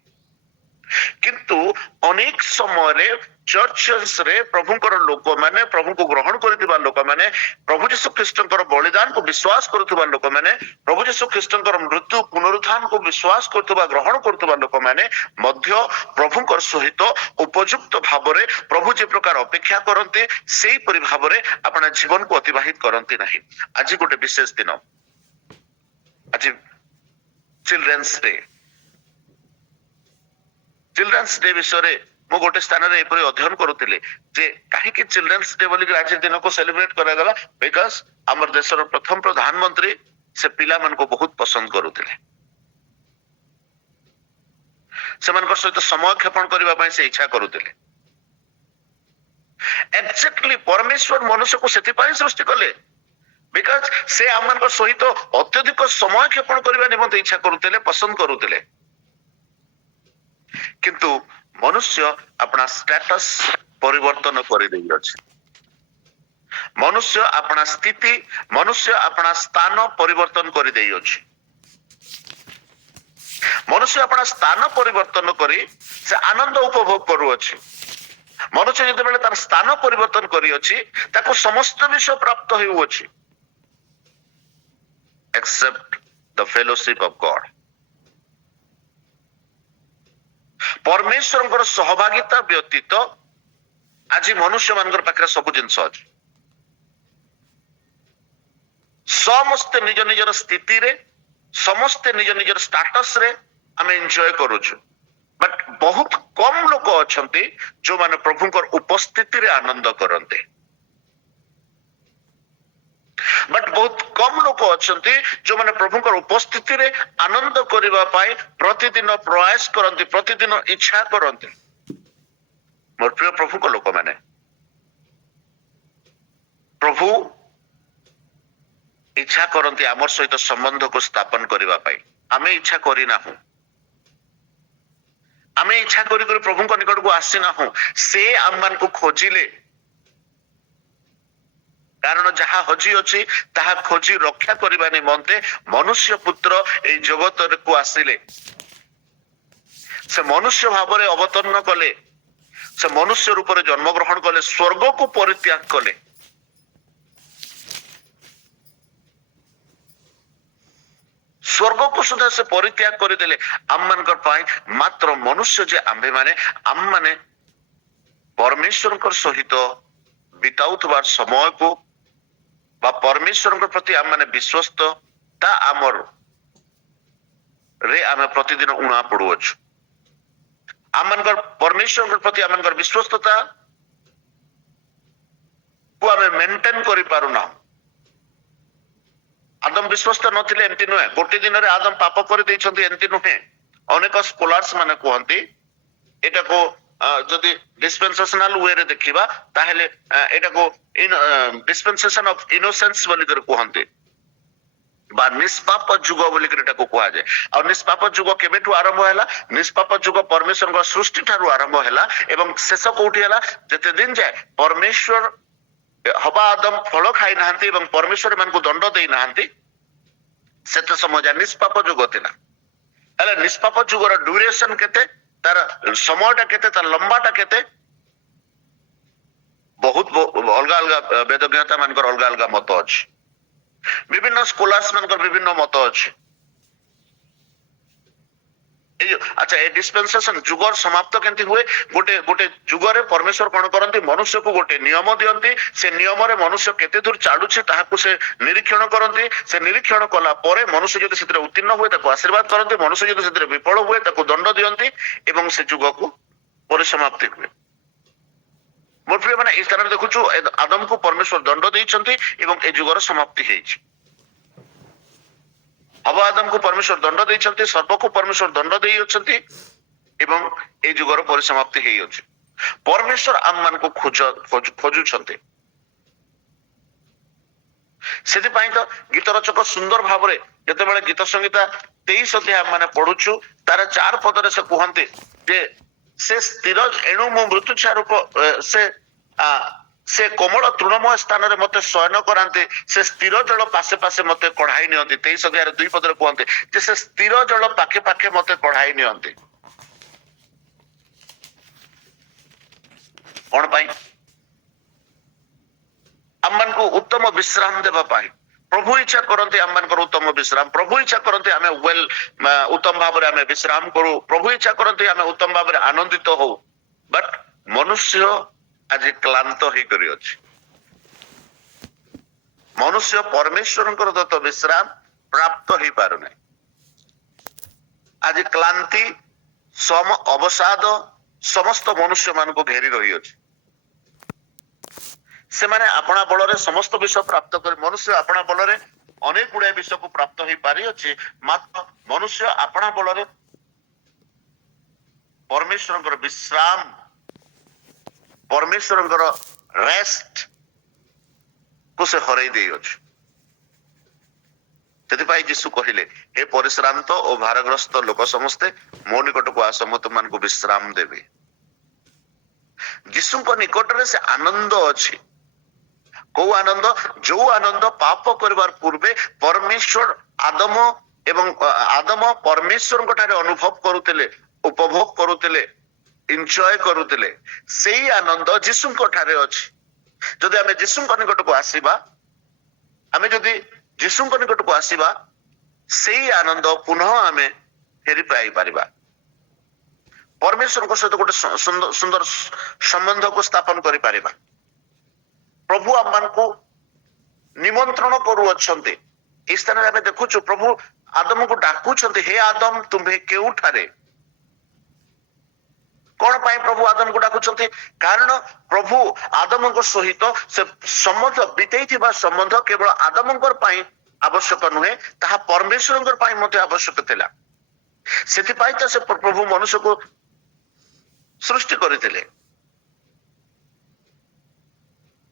किंतु अनेक समय रे चर्चस रे प्रभुकर लोक माने प्रभु को ग्रहण करथिबा लोक माने प्रभु यीशु ख्रीष्टकर बलिदान को विश्वास करथिबा लोक माने प्रभु यीशु ख्रीष्टकर मृत्यु पुनरुत्थान को विश्वास करथिबा ग्रहण करथिबा लोक माने मध्य प्रभुकर सहित उपयुक्त भाबरे प्रभु जे प्रकार अपेक्षा करते सेही परि भाबरे अपना जीवन को अतिबाहित करते नहीं। आज गोटे विशेष दिन, आज चिल्ड्रेन्स डे। चिल्ड्रेन्स डे विषय मु गोटे स्थान रे एपरि अध्ययन करूतिले जे काहे कि चिल्ड्रेन्स डे बोली आज दिन को सेलिब्रेट करा गला बिकॉज़ हमर देशर प्रथम प्रधानमंत्री से पिला मन को बहुत पसंद करूतिले। सेमानकर सहित समय क्षेपण करबा पई से इच्छा करूतिले। एक्जेक्टली परमेश्वर मनुष्य को सेति पई सृष्टि कले बिकॉज़ से हमनकर सहित अत्यधिक समय क्षेपण करबा निमंते इच्छा करूतिले, पसंद करूतिले। किंतु मनुष्य अपना स्टेटस परिवर्तन कर देई अछि। मनुष्य अपना स्थिति, मनुष्य अपना स्थान परिवर्तन कर देई अछि। मनुष्य अपना स्थान परिवर्तन करी से आनंद उपभोग करू अछि। मनुष्य जते बेले तार स्थान परिवर्तन करी अछि ताको समस्त विषय प्राप्त होउ अछि accept the fellowship of God. परमेश्वर सहभागिता व्यतीत आज मनुष्य मानकर पाखरे सब जिनस अछि। समस्त निज निजर स्थिति रे, समस्त निज निजर स्टेटस रे आमे एंजॉय करूछु, बट बहुत कम लोक अछंती जो माने प्रभुकर उपस्थिति रे आनंद करते। बट बहुत कम लोक अछंती जो माने प्रभुकर उपस्थिति रे आनंद करिबा पाए प्रतिदिन प्रयास करते, प्रतिदिन इच्छा करते। मोर प्रिय प्रभु को लोक माने प्रभु इच्छा करते आमर सहित संबंध को स्थापन करिबा पाए। आमे इच्छा करी ना हूं, आमे इच्छा करी करी प्रभु को निकट को आसी ना हूं। से आममान को खोजिले, कारण जहाँ हजी अछि ताहा खोजी रक्षा करिबा निमंते मनुष्य पुत्र ए जगत को आसिले। से मनुष्य भावरे अवतरण कले, से मनुष्य रूप रे जन्म ग्रहण कले, स्वर्ग को परित्याग कले। स्वर्ग को सुधा से परित्याग करदेले आम मानकर पाई मात्र मनुष्य जे आम्भे माने आम माने परमेश्वर सहित बिताउथबार समय को बा परमेश्वर प्रति आम माने विश्वस्तता आमर रे आमे प्रतिदिन उणा पड़ू अछि। आम मानकर परमेश्वर प्रति आम मानकर विश्वस्तता को आमे मेंटेन करि पारु ना। आदम विश्वस्त नथिले एंती नुहे, गोटे दिन रे आदम पाप कर दैछन्ती एंती नुहे। अनेक स्कॉलर्स माने कहंती एटा को जदि डिस्पेंसेशनल वे रे देखिबा ताहेले एटा को डिस्पेंसेशन ऑफ इनोसेंस बोली कर कहंती बा निष्पाप जुग बोली कर एटा को कहा जाय। और निष्पाप जुग केबेठु आरंभ हैला? निष्पाप जुग परमेश्वर का सृष्टि ठारू आरंभ हैला एवं शेष कोठी हैला जते दिन जाय परमेश्वर हवा आदम फल खाई नाहंती एवं परमेश्वर मान को दंड देई नाहंती। ସେତେ ସମୟ ଯାଏ ନିଷ୍ପାପ ଯୁଗ ଥିଲା। ହେଲେ ନିଷ୍ପାପ ଯୁଗର ଡ୍ୟୁରେସନ କେତେ, ତାର ସମୟଟା କେତେ, ତାର ଲମ୍ବାଟା କେତେ, ବହୁତ ଅଲଗା ଅଲଗା ବେଦଜ୍ଞତା ମାନଙ୍କର ଅଲଗା ଅଲଗା ମତ ଅଛି। ବିଭିନ୍ନ ସ୍କଲାର୍ସ ମାନଙ୍କର ବିଭିନ୍ନ ମତ ଅଛି। আচ্ছা এই ডিসপেন্সেশন যুগর সমাপ্ত কেমতি হুয়ে, গোটে গোটে যুগরে পরমেশ্বর কোন করନ୍ତି, মনুষ্যକୁ গোটে নিয়ম দিଅନ୍ତି। ସେ ନିୟମରେ ମନୁଷ୍ୟ କେତେ ଦୂର ଚାଲୁଛି ତାହାକୁ ସେ ନିରୀକ୍ଷଣ କରନ୍ତି। ସେ ନିରୀକ୍ଷଣ କଲା ପରେ ମନୁଷ୍ୟ ଯଦି ସେଥିରେ ଉତ୍ତୀର୍ଣ୍ଣ ହୁଏ ତାକୁ ଆଶୀର୍ବାଦ କରନ୍ତି, ମନୁଷ୍ୟ ଯଦି ସେଥିରେ ବିଫଳ ହୁଏ ତାକୁ ଦଣ୍ଡ ଦିଅନ୍ତି ଏବଂ ସେ ଯୁଗକୁ ପରିସମାପ୍ତି ହୁଏ। ମୋର ପ୍ରିୟ ମାନେ এই ସ୍ଥାନରେ ଦେଖୁଛୁ ଆଦମକୁ ପରମେଶ୍ୱର ଦଣ୍ଡ ଦେଇଛନ୍ତି ଏବଂ ଏ ଯୁଗର ସମାପ୍ତି ହେଇଛି। ହବା ଆଦମକୁ ପରମେଶ୍ୱର ଦଣ୍ଡ ଦେଇଛନ୍ତି, ସର୍ବକୁ ପରମେଶ୍ୱର ଦଣ୍ଡ ଦେଇଅଛନ୍ତି ଏବଂ এই ଯୁଗର ପରିସମାପ୍ତି ହେଇଅଛି। ପରମେଶ୍ୱର ଆମମାନଙ୍କୁ ଖୋଜୁଛନ୍ତି। ସେଥିପାଇଁ ତ ଗୀତ ରଚକ ସୁନ୍ଦର ଭାବରେ ଯେତେବେଳେ ଗୀତ ସଂହିତା 23 ଅଧ୍ୟାୟ ମାନେ ପଢୁଛୁ, ତାର 4 ପଦରେ ସେ କୁହନ୍ତି ଯେ ସେ ସ୍ଥିର, ଏଣୁ ମୁଁ ମୃତ୍ୟୁଚ୍ଛା ରୂପ ସେ କୋମଳ ତୃଣମୟ ସ୍ଥାନରେ ମତେ ଶୟନ କରାନ୍ତି, ସେ ସ୍ଥିର ଜଳ ପାଶେ ପାଶେ ମତେ କଢାଇ ନିଅନ୍ତି। 23 ଅଧ୍ୟାୟରେ 2 ପଦରେ କୁହନ୍ତି ଯେ ସେ ସ୍ଥିର ଜଳ ପାଖେ ପାଖେ ମତେ କଢାଇ ନିଅନ୍ତି। କଣ ପାଇଁ? ଆମମାନଙ୍କୁ ଉତ୍ତମ ବିଶ୍ରାମ ଦେବା ପାଇଁ। ପ୍ରଭୁ ଇଚ୍ଛା କରନ୍ତି ଆମମାନଙ୍କର ଉତ୍ତମ ବିଶ୍ରାମ। ପ୍ରଭୁ ଇଚ୍ଛା କରନ୍ତି ଆମେ ଉତ୍ତମ ଭାବରେ ଆମେ ବିଶ୍ରାମ କରୁ। ପ୍ରଭୁ ଇଚ୍ଛା କରନ୍ତି ଆମେ ଉତ୍ତମ ଭାବରେ ଆନନ୍ଦିତ ହଉ। ବଟ୍ ମନୁଷ୍ୟ ଆଜି କ୍ଳାନ୍ତ ହେଇକରି ଅଛି। ମନୁଷ୍ୟ ପରମେଶ୍ୱରଙ୍କର ଦତ୍ତ ବିଶ୍ରାମ ପ୍ରାପ୍ତ ହେଇପାରୁନାହିଁ। ଆଜି କ୍ଳାନ୍ତି ଅବସାଦ ସମସ୍ତ ମନୁଷ୍ୟ ମାନଙ୍କୁ ଘେରି ରହିଅଛି। ସେମାନେ ଆପଣା ବଳରେ ସମସ୍ତ ବିଷୟ ପ୍ରାପ୍ତ କରି, ମନୁଷ୍ୟ ଆପଣା ବଳରେ ଅନେକ ଗୁଡାଏ ବିଷୟକୁ ପ୍ରାପ୍ତ ହେଇପାରିଅଛି, ମାତ୍ର ମନୁଷ୍ୟ ଆପଣା ବଳରେ ପରମେଶ୍ୱରଙ୍କର ବିଶ୍ରାମ, ପରମେଶ୍ୱରଙ୍କର ରେଷ୍ଟ କୁ ସେ ହରେଇ ଦେଇଅଛି। ସେଥିପାଇଁ ଯୀଶୁ କହିଲେ, ହେ ପରିଶ୍ରାନ୍ତ ଓ ଭାରଗ୍ରସ୍ତ ଲୋକ ସମସ୍ତେ ମୋ ନିକଟକୁ ଆସ, ମୁଁ ତୁମମାନଙ୍କୁ ବିଶ୍ରାମ ଦେବି। ଯୀଶୁଙ୍କ ନିକଟରେ ସେ ଆନନ୍ଦ ଅଛି। କୋଉ ଆନନ୍ଦ? ଯୋଉ ଆନନ୍ଦ ପାପ କରିବାର ପୂର୍ବେ ପରମେଶ୍ୱର ଆଦମ ପରମେଶ୍ୱରଙ୍କ ଠାରେ ଅନୁଭବ କରୁଥିଲେ, ଉପଭୋଗ କରୁଥିଲେ, ଏନ୍ଜୟ କରୁଥିଲେ, ସେଇ ଆନନ୍ଦ ଯୀଶୁଙ୍କ ଠାରେ ଅଛି। ଯଦି ଆମେ ଯୀଶୁଙ୍କ ନିକଟକୁ ଆସିବା, ସେଇ ଆନନ୍ଦ ପୁନଃ ଆମେ ଫେରି ପାଇପାରିବା। ପରମେଶ୍ୱରଙ୍କ ସହିତ ଗୋଟେ ସୁନ୍ଦର ସମ୍ବନ୍ଧକୁ ସ୍ଥାପନ କରିପାରିବା। ପ୍ରଭୁ ଆମମାନଙ୍କୁ ନିମନ୍ତ୍ରଣ କରୁଅଛନ୍ତି। এই ସ୍ଥାନରେ ଆମେ ଦେଖୁଛୁ ପ୍ରଭୁ ଆଦମକୁ ଡାକୁଛନ୍ତି, ହେ ଆଦମ ତୁମ୍ଭେ କେଉଁଠାରେ? କଣ ପାଇଁ ପ୍ରଭୁ ଆଦମକୁ ଡାକୁଛନ୍ତି? କାରଣ ପ୍ରଭୁ ଆଦମଙ୍କ ସହିତ ସେ ସମ୍ବନ୍ଧ ବିତେଇଥିବା ସମ୍ବନ୍ଧ କେବଳ ଆଦମଙ୍କର ପାଇଁ ଆବଶ୍ୟକ ନୁହେଁ, ତାହା ପରମେଶ୍ୱରଙ୍କ ପାଇଁ ମଧ୍ୟ ଆବଶ୍ୟକ ଥିଲା। ସେଥିପାଇଁ ତ ସେ ପ୍ରଭୁ ମନୁଷ୍ୟକୁ ସୃଷ୍ଟି କରିଥିଲେ,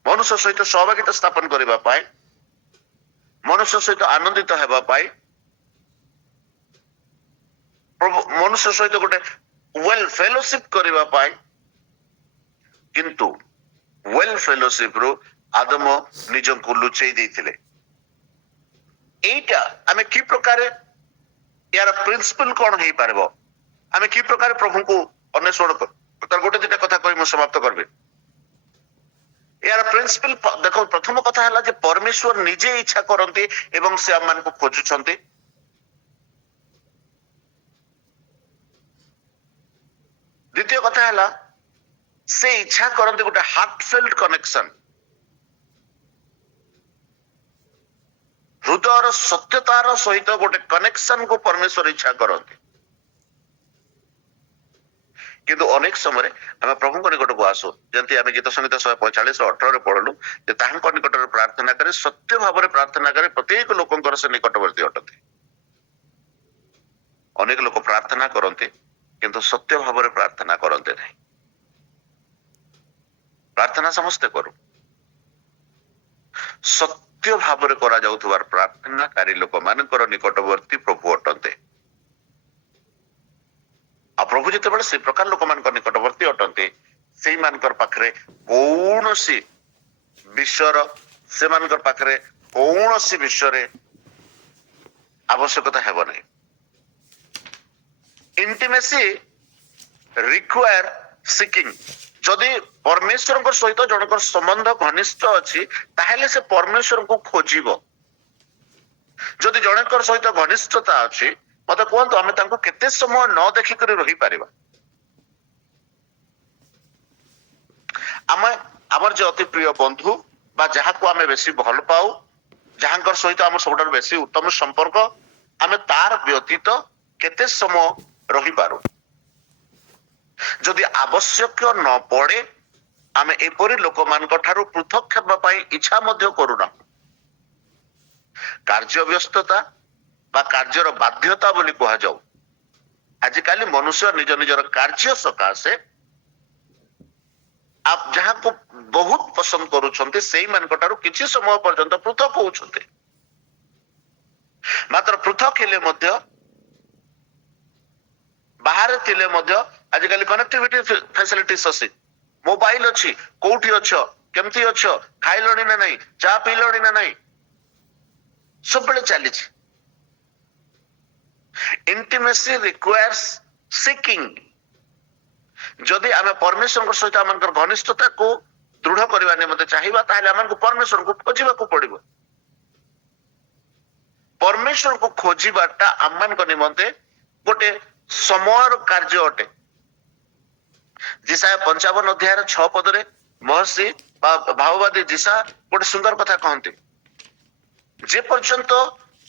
ମନୁଷ୍ୟ ସହିତ ସହଭାଗିତା ସ୍ଥାପନ କରିବା ପାଇଁ, ମନୁଷ୍ୟ ସହିତ ଆନନ୍ଦିତ ହେବା ପାଇଁ, ପ୍ରଭୁ ମନୁଷ୍ୟ ସହିତ ଗୋଟେ ୱେଲ୍ ଫେଲୋସିପ କରିବା ପାଇଁ। କିନ୍ତୁ ୱେଲ୍ ଫେଲୋସିପ ରୁ ଆଦମ ନିଜକୁ ଲୁଚେଇ ଦେଇଥିଲେ। এইটা ଆମେ କି ପ୍ରକାର, ୟାର ପ୍ରିନ୍ସିପଲ କଣ ହେଇପାରିବ? ଆମେ କି ପ୍ରକାର ପ୍ରଭୁଙ୍କୁ ଅନ୍ୱେଷଣ କରୁ? ତାର ଗୋଟେ ଦିଟା କଥା କହି ମୁଁ ସମାପ୍ତ କରିବି। ୟାର ପ୍ରିନ୍ସିପଲ ଦେଖ, ପ୍ରଥମ କଥା ହେଲା ଯେ ପରମେଶ୍ୱର ନିଜେ ଇଚ୍ଛା କରନ୍ତି ଏବଂ ସେ ଆମମାନଙ୍କୁ ଖୋଜୁଛନ୍ତି। ଦ୍ୱିତୀୟ କଥା ହେଲା ସେ ଇଚ୍ଛା କରନ୍ତି ଗୋଟେ ହାର୍ଟଫେଲ୍ଟ କନେକ୍ସନ, ହୃଦୟର ସତ୍ୟତାର ସହିତ ଗୋଟେ କନେକ୍ସନ କୁ ପରମେଶ୍ୱର ଇଚ୍ଛା କରନ୍ତି। କିନ୍ତୁ ଅନେକ ସମୟରେ ଆମେ ପ୍ରଭୁଙ୍କ ନିକଟକୁ ଆସୁ, ଯେମିତି ଆମେ ଗୀତ ସଂହିତା 145:18 ପଢିଲୁ ଯେ ତାହାଙ୍କ ନିକଟରେ ପ୍ରାର୍ଥନା କରି ସତ୍ୟ ଭାବରେ ପ୍ରାର୍ଥନା କରି ପ୍ରତ୍ୟେକ ଲୋକଙ୍କର ସେ ନିକଟବର୍ତ୍ତୀ ଅଟନ୍ତି। ଅନେକ ଲୋକ ପ୍ରାର୍ଥନା କରନ୍ତି କିନ୍ତୁ ସତ୍ୟ ଭାବରେ ପ୍ରାର୍ଥନା କରନ୍ତି ନାହିଁ। ପ୍ରାର୍ଥନା ସମସ୍ତେ କରୁ, ସତ୍ୟ ଭାବରେ କରାଯାଉଥିବା ପ୍ରାର୍ଥନାକାରୀ ଲୋକମାନଙ୍କର ନିକଟବର୍ତ୍ତୀ ପ୍ରଭୁ ଅଟନ୍ତି। ଆଉ ପ୍ରଭୁ ଯେତେବେଳେ ସେଇ ପ୍ରକାର ଲୋକମାନଙ୍କ ନିକଟବର୍ତ୍ତୀ ଅଟନ୍ତି, ସେଇମାନଙ୍କର ପାଖରେ କୌଣସି ବିଷୟରେ ଆବଶ୍ୟକତା ହେବ ନାହିଁ। Intimacy require seeking. ଯଦି ପରମେଶ୍ୱରଙ୍କ ସହିତ ଜଣଙ୍କର ସମ୍ବନ୍ଧ ଘନିଷ୍ଠ ଅଛି ତାହେଲେ ସେ ପରମେଶ୍ୱରଙ୍କୁ ଖୋଜିବ। ଯଦି ଜଣଙ୍କର ସହିତ ଘନିଷ୍ଠତା ଅଛି ମତେ କୁହନ୍ତୁ ଆମେ ତାଙ୍କୁ କେତେ ସମୟ ନ ଦେଖିକରି ରହିପାରିବା? ଆମେ ଆମର ଯେ ଅତି ପ୍ରିୟ ବନ୍ଧୁ ବା ଯାହାକୁ ଆମେ ବେଶୀ ଭଲ ପାଉ, ଯାହାଙ୍କର ସହିତ ଆମର ସବୁଠାରୁ ବେଶୀ ଉତ୍ତମ ସମ୍ପର୍କ, ଆମେ ତାର ବ୍ୟତୀତ କେତେ ସମୟ ରହିପାରୁ? ଯଦି ଆବଶ୍ୟକ ନ ପଡେ ଆମେ ଏପରି ଲୋକମାନଙ୍କ ଠାରୁ ପୃଥକ ହେବା ପାଇଁ ଇଚ୍ଛା ମଧ୍ୟ କରୁନା। କାର୍ଯ୍ୟ ବ୍ୟସ୍ତତା ବା କାର୍ଯ୍ୟର ବାଧ୍ୟତା ବୋଲି କୁହାଯାଉ। ଆଜିକାଲି ମନୁଷ୍ୟ ନିଜ ନିଜର କାର୍ଯ୍ୟ ସକାଶେ ଯାହାକୁ ବହୁତ ପସନ୍ଦ କରୁଛନ୍ତି ସେଇମାନଙ୍କ ଠାରୁ କିଛି ସମୟ ପର୍ଯ୍ୟନ୍ତ ପୃଥକ ହଉଛନ୍ତି। ମାତ୍ର ପୃଥକ ହେଲେ ମଧ୍ୟ ବାହାରେ ଥିଲେ ମଧ୍ୟ ଆଜିକାଲି କନେକ୍ଟିଭିଟି ଫ୍ୟାସିଲିଟିସ୍ ଅଛି, ମୋବାଇଲ ଅଛି, କୋଉଠି ଅଛ, କେମିତି ଅଛ, ଖାଇଲଣି ନା ନାହିଁ, ଚା ପିଇଲଣି ନା ନାହିଁ, ସବୁବେଳେ ଚାଲିଛି। Intimacy requires seeking. ଯଦି ଆମେ ପରମେଶ୍ୱରଙ୍କ ସହିତ ଆମଙ୍କର ଘନିଷ୍ଠତାକୁ ଦୃଢ କରିବା ନିମନ୍ତେ ଚାହିଁବା ତାହେଲେ ଆମକୁ ପରମେଶ୍ୱରଙ୍କୁ ଖୋଜିବାକୁ ପଡିବ। ପରମେଶ୍ୱରଙ୍କୁ ଖୋଜିବାଟା ଆମମାନଙ୍କ ନିମନ୍ତେ ଗୋଟେ ସମୟର କାର୍ଯ୍ୟ ଅଟେ। ଯିଶାୟା 55 ଅଧ୍ୟାୟର 6 ପଦରେ ମହର୍ଷି ବା ଭାବବାଦୀ ଯିଶା ଗୋଟେ ସୁନ୍ଦର କଥା କହନ୍ତି, ଯେ ପର୍ଯ୍ୟନ୍ତ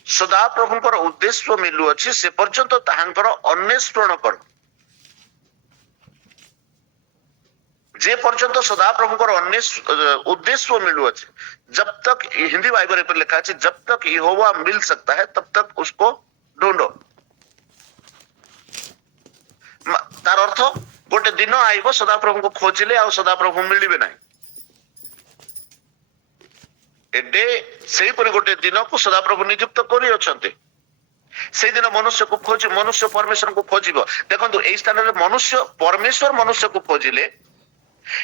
ସଦାପ୍ରଭୁଙ୍କର ଉଦ୍ଦେଶ୍ୟ ମିଳୁଅଛି ସେ ପର୍ଯ୍ୟନ୍ତ ତାହାଙ୍କର ଅନ୍ୱେଷଣ କର। जे पर्यंत सदाप्रभुଙ୍କର उद्देश्य मिलुअछि, जब तक हिंदी बाइबल पर लिखा है जब तक यहोवा मिल सकता है तब तक उसको ढूंढो। तार अर्थ गोटे दिन आइब सदाप्रभु को खोजिले आ सदाप्रभु मिलिबे नाही। ए डे सेही पर गोटे दिन को सदाप्रभु नियुक्त करी अछंते। से दिन मनुष्य को खोज, मनुष्य परमेश्वर को खोजिब। देखंतु एई स्थान रे मनुष्य परमेश्वर मनुष्य को खोजिले,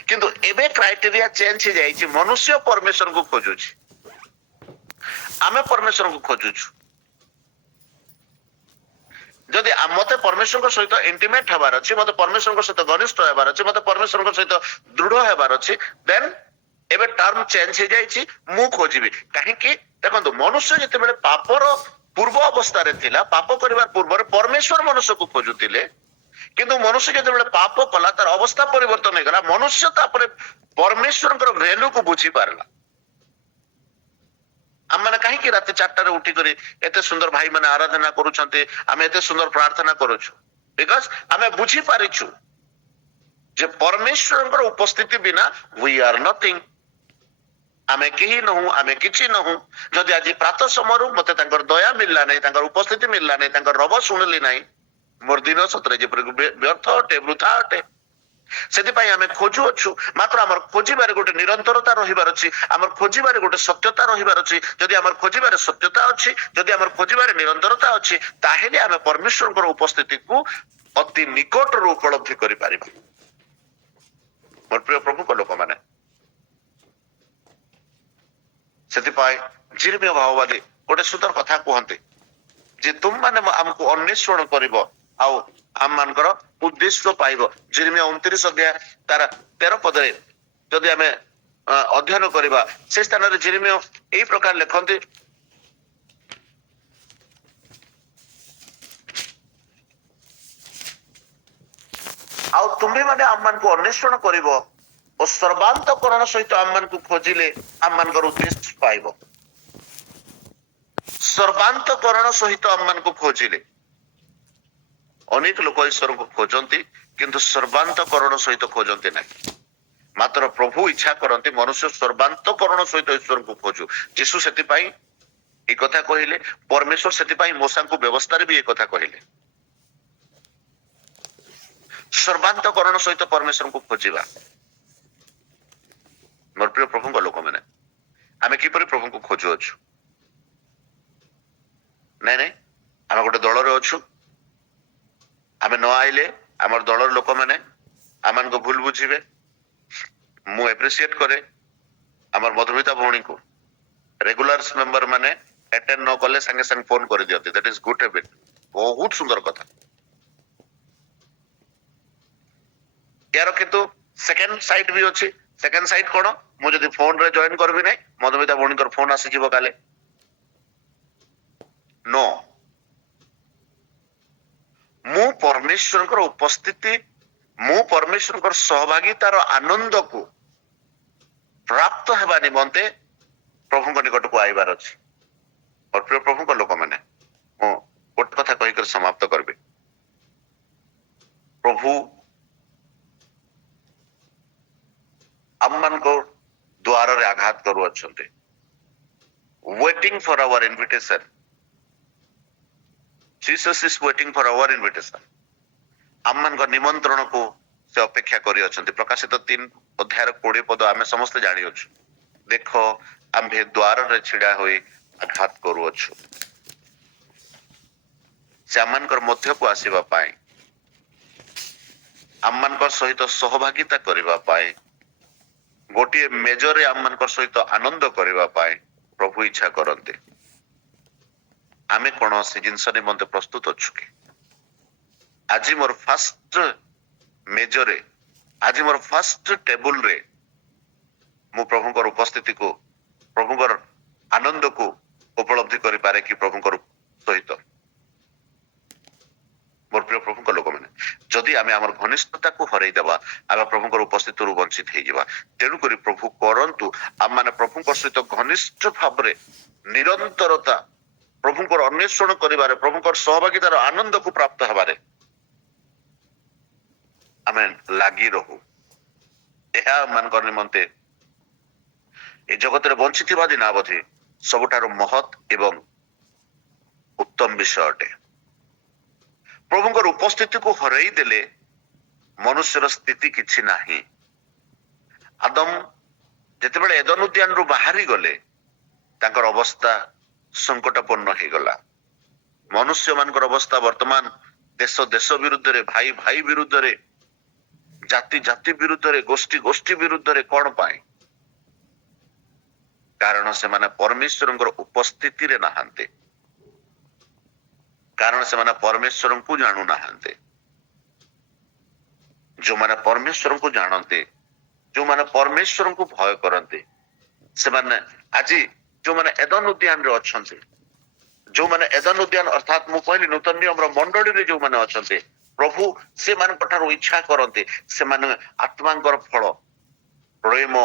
किंतु एबे क्राइटेरिया चेंज हो जाइए, मनुष्य परमेश्वर को खोजुछि, आमे परमेश्वर को खोजुछु। जदि मते परमेश्वर सहित इंटिमेट हेबार अछि, मते परमेश्वर सहित घनिष्ठ हेबार अछि, मते परमेश्वर सहित दृढ़ हेबार अछि, देन एबे टर्म चेंज हो जाइछि, मु खोजिबि। काहे कि देखंतु मनुष्य जते बेले पापर पूर्व अवस्था रे थिला, पाप करिवार पूर्व परमेश्वर मनुष्य को खोजुतिले, किंतु मनुष्य जते पाप कला तार अवस्था परिवर्तन हो गला। मनुष्य तापर परमेश्वर वैल्यू को बुझी पारला। आम मैंने कहीं रात 4 उठी करी एते सुंदर भाई मैंने आराधना करूछंते, आमे एते सुंदर प्रार्थना करूछु, बिकॉज आमे बुझी पारिछु जे परमेश्वर उपस्थिति बिना वी आर नथिंग। आमे केही नहु, आमे किछि नहु। जदि आज प्रातः समय मते तांकर दया मिलला नहीं, तांकर उपस्थिति मिलला नहीं, तांकर रब सुनली नहीं, मोर दिन सतरे जे व्यर्थ अटे, वृथा अटे। सेतिपाई आमे खोजु अछु, मात्र आमर खोजिबारे गोटे निरंतरता रहिबार अछि, आमर खोजिबारे गोटे सत्यता रहिबार अछि। जदि आमर खोजिबारे सत्यता अछि, जदि आमर खोजिबारे निरंतरता अछि, ताहेले आमे परमेश्वरकर उपस्थिति को अति निकट रो उपलब्धि करि पारिबा। मोर प्रिय प्रभु को लोक माने सेतिपाई जिरमिया भाववादी गोटे सुंदर कथा कहते जे तुम माने हमको अन्वेषण करिवो आउ आम मानकर उद्देश्य पाइब। जिरमिया 29 अध्याय तार 13 पदरे जदि आमे अध्ययन करिबा, से स्थान रे जिरमिया एई प्रकार लिखंती, आउ तुम्ही माने आम मान को अन्वेषण करिवो और सर्वांतकरण सहित आम मान को खोजिले आम मानकर उद्देश्य पाइब। सर्वांतकरण सहित आम मान को खोजिले अनेक लोक ईश्वर को खोजती, किंतु सर्वांतकरण सहित खोजती नहीं। मात्र प्रभु इच्छा करती मनुष्य सर्वांतकरण सहित ईश्वर को खोजु। यीशु सेतिपाई एक कथा कहिले, परमेश्वर सेतिपाई मूसा को व्यवस्था रे भी एक कथा कहिले, सर्वांतकरण सहित परमेश्वर को खोजिबा। मोर प्रिय प्रभु को लोक माने आमे किपरि प्रभु को खोजु अछु? नहीं नहीं, आमे गोटे दल रे अछु, आमे न आइले आमर दलर लोक माने आमान को भूल बुझिबे। मु एप्रिशिएट करे आमर मधुमिता भौणी को, रेगुलर मेंबर माने अटेंड न कले संगे संगे फोन कर दियंती दैट इज गुड हैबिट बहुत सुंदर कथा यार किंतु सेकंड साइड भी अछि सेकंड साइड कोन मु जदी फोन रे जॉइन करबी नै मधुमिता भणीकर फोन आसी जीव काले नो मु परमेश्वर उपस्थिति मु परमेश्वर सहभागितार आनंद को प्राप्त हेबा निमंते प्रभु निकट को आइबार अछि और प्रिय प्रभु लोक मैंने मु गोटे कथा कहिकर समाप्त करबे प्रभु आममान को द्वार रे आघात करू अछंते waiting for our invitation Jesus is waiting for our invitation आममान को निमंत्रण को से अपेक्षा करी अछंते प्रकाशित 3 अध्याय 20 पद आमे समस्त जानि अछु देखो आम्भे द्वार रे छिड़ा होई आघात करू अछु से आममान मध्य को आसीबा पाए आममान सहित सहभागिता करिबा पाए गोटे मेजर आममान सहित आनंद करिबा पाए प्रभु इच्छा करते आमे कोन से जिंस निमंते प्रस्तुत अछु कि आज मोर फर्स्ट मेजर आज मोर फर्स्ट टेबल रे मु प्रभुकर उपस्थिति को प्रभुकर आनंद को उपलब्धि करि पारे कि प्रभुकर सहित मोर प्रिय प्रभुकर लोक माने जदि आमे हमर घनिष्ठता को हरई देबा आमे प्रभुकर उपस्थिति रु वंचित हे जिबा तेनु करी प्रभु करंतु आम माने प्रभुकर सहित घनिष्ठ भाबरे निरंतरता प्रभुकर अन्वेषण करिबारे प्रभुकर सहभागितार आनंद को प्राप्त हेबारे आमे लागि रहू एहा मानकर निमंते ए जगत रे वंचित हेबा दिन अवधि सबठारो महत एवं उत्तम विषय अटे प्रभुकर उपस्थिति को हरई देले मनुष्यर स्थिति किछि नाही आदम जेतेबेले एदन उद्यान रु बाहरी गले तांकर अवस्था संकटपूर्ण हे गला मनुष्य मानकर अवस्था वर्तमान देश देश विरुद्ध रे भाई भाई विरुद्ध रे जाति जाति विरुद्ध रे गोष्ठी गोष्ठी विरुद्ध रे कोन पाए कारण से माने परमेश्वरंकर उपस्थिति रे नहांते कारण से माने परमेश्वर को जानू नहांते जो माने परमेश्वर को जानते जो माने परमेश्वर को भय करते से माने आज जो माने एदन उद्यान रे अछंते जो माने एदन उद्यान अर्थात मु कहली नूतन नियम रो मंडली रे जो माने अछंते प्रभु से मान कठार इच्छा करते से माने आत्मांकर फल प्रेम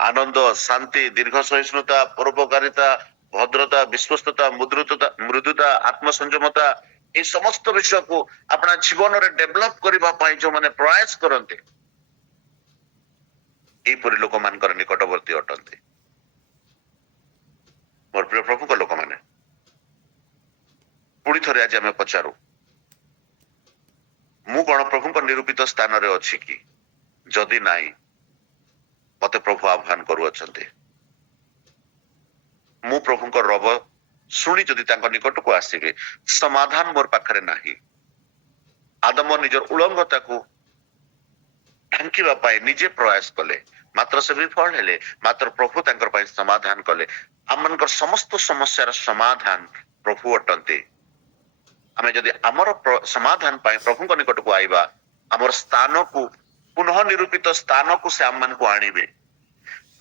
आनंद शांति दीर्घ सहिष्णुता परोपकारिता भद्रता विश्वस्तता मृदुता आत्मसंयमता ये समस्त विषय को अपना जीवन रे डेवलप करिबा पाई जो माने प्रयास करते ए परि लोक मानकर निकटवर्ती अटंते मोर प्रिय प्रभु को लोक माने पुणी थरे आज आमे पचारू मु गण प्रभु को निरूपित स्थान रे अछि कि जदि नाही मते प्रभु आह्वान करू अछंते मु प्रभु को रब सुनी जदि तांको निकट को आसीबे समाधान मोर पाखरे नाही आदम निजर उलंघता को ढांकीबा पाए निजे प्रयास कले मात्र से विफल हेले मात्र प्रभु तांकर पाए समाधान कले आमनकर समस्त समस्यार समाधान प्रभु अटंते आमे जदि हमर समाधान पाए प्रभु को निकट को आइबा हमर स्थान को पुनः निरूपित स्थान को से आमन को आनिबे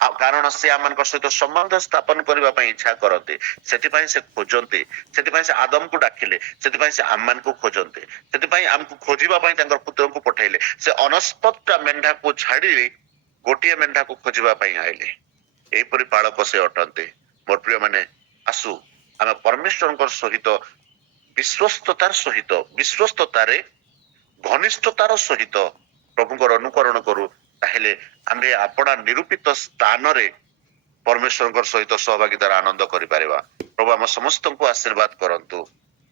कारण से आमन सहित संबंध स्थापन करने इच्छा करते से खोजते से आदम को डाकिले से आममान को खोजते आमको खोजापी पुत्र को पठेले से अनस्पतटा मेंढा को छाड़ी गोटे मेंढा को खोजापी आइले यहीपरि पालक से अटंते मोर प्रिय माने आसु आम परमेश्वर सहित विश्वस्ततार घनिष्ठतार सहित प्रभुकर अनुकरण करू ताहेले आम्भे आपणा निरूपित स्थान रे परमेश्वर सहित सहभागितार आनंद करि पारिबा प्रभु हम समस्त को आशीर्वाद करंतु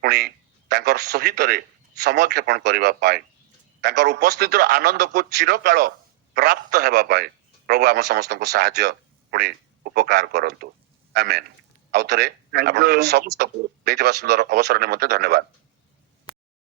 पुणी तांकर सहित रे समक्षेपण करिबा पाए तांकर उपस्थितिर आनंद को चिरकाल प्राप्त हेबा पाए प्रभु हम समस्त को सहाय्य पुणी उपकार करंतु आमेन आउ थरे आपण समस्त को देथिबा सुंदर अवसर निमंते धन्यवाद।